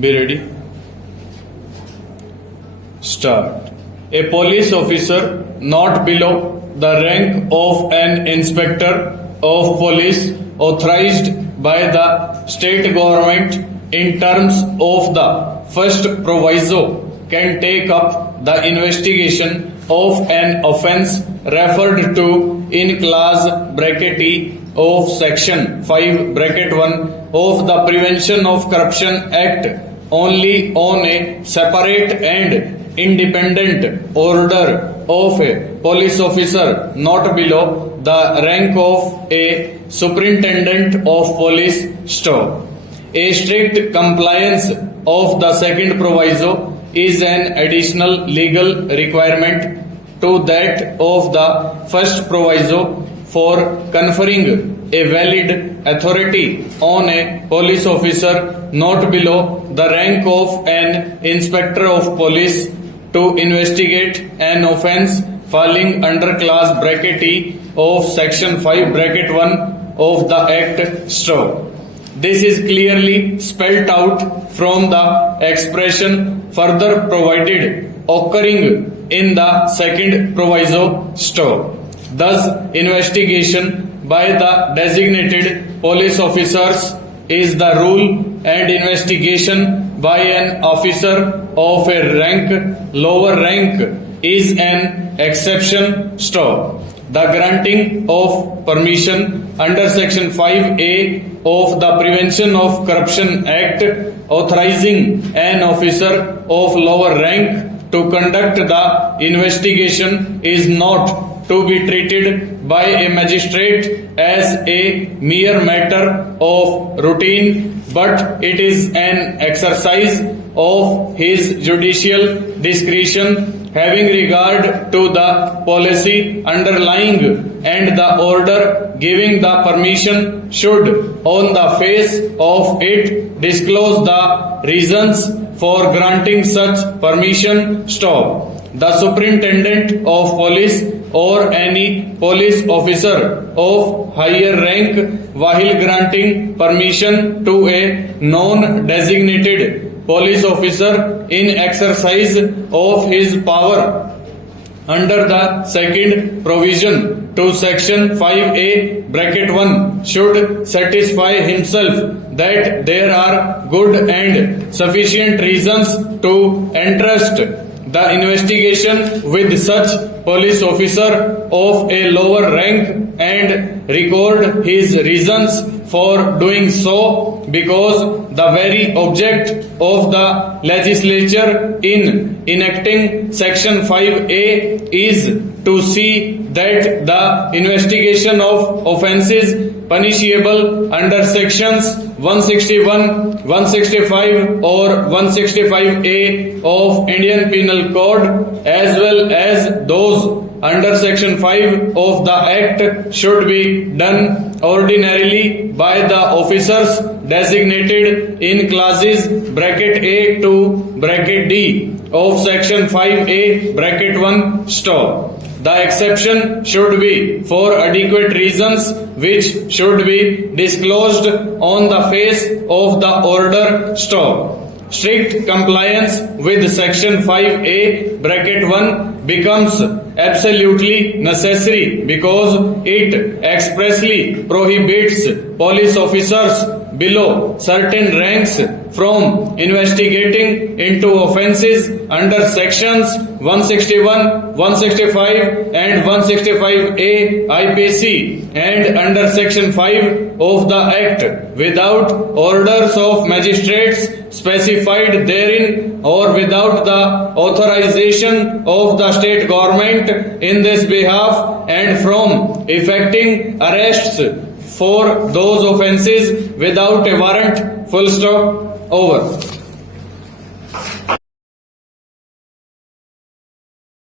Be ready. Start. A police officer not below the rank of an inspector of police authorized by the state government in terms of the first proviso can take up the investigation of an offence referred to in clause bracket E of section 5 bracket 1 of the Prevention of Corruption Act only on a separate and independent order of a police officer not below the rank of a superintendent of police store. A strict compliance of the second proviso is an additional legal requirement to that of the first proviso for conferring a valid authority on a police officer not below the rank of an inspector of police to investigate an offence falling under clause bracket E of section 5 bracket 1 of the Act Straw. This is clearly spelled out from the expression further provided occurring in the second proviso Straw. Thus, investigation by the designated police officers is the rule and investigation by an officer of a lower rank is an exception. Straw. The granting of permission under section 5A of the Prevention of Corruption Act authorizing an officer of lower rank to conduct the investigation is not to be treated by a magistrate as a mere matter of routine, but it is an exercise of his judicial discretion having regard to the policy underlying and the order giving the permission should on the face of it disclose the reasons for granting such permission. Stop. The superintendent of police or any police officer of higher rank while granting permission to a non-designated police officer in exercise of his power under the second provision to section 5A bracket 1 should satisfy himself that there are good and sufficient reasons to entrust the investigation with such police officer of a lower rank and record his reasons for doing so, because the very object of the legislature in enacting section 5A is to see that the investigation of offences punishable under sections 161, 165 or 165A of Indian Penal Code as well as those under section 5 of the Act should be done ordinarily by the officers designated in clauses bracket A to bracket D of section 5A bracket 1 stop. The exception should be for adequate reasons which should be disclosed on the face of the order. Stop. Strict compliance with section 5A bracket 1 becomes absolutely necessary because it expressly prohibits police officers below certain ranks from investigating into offences under sections 161, 165 and 165A IPC and under section 5 of the Act without orders of magistrates specified therein or without the authorization of the state government in this behalf and from effecting arrests for those offences without a warrant. Full stop. Over.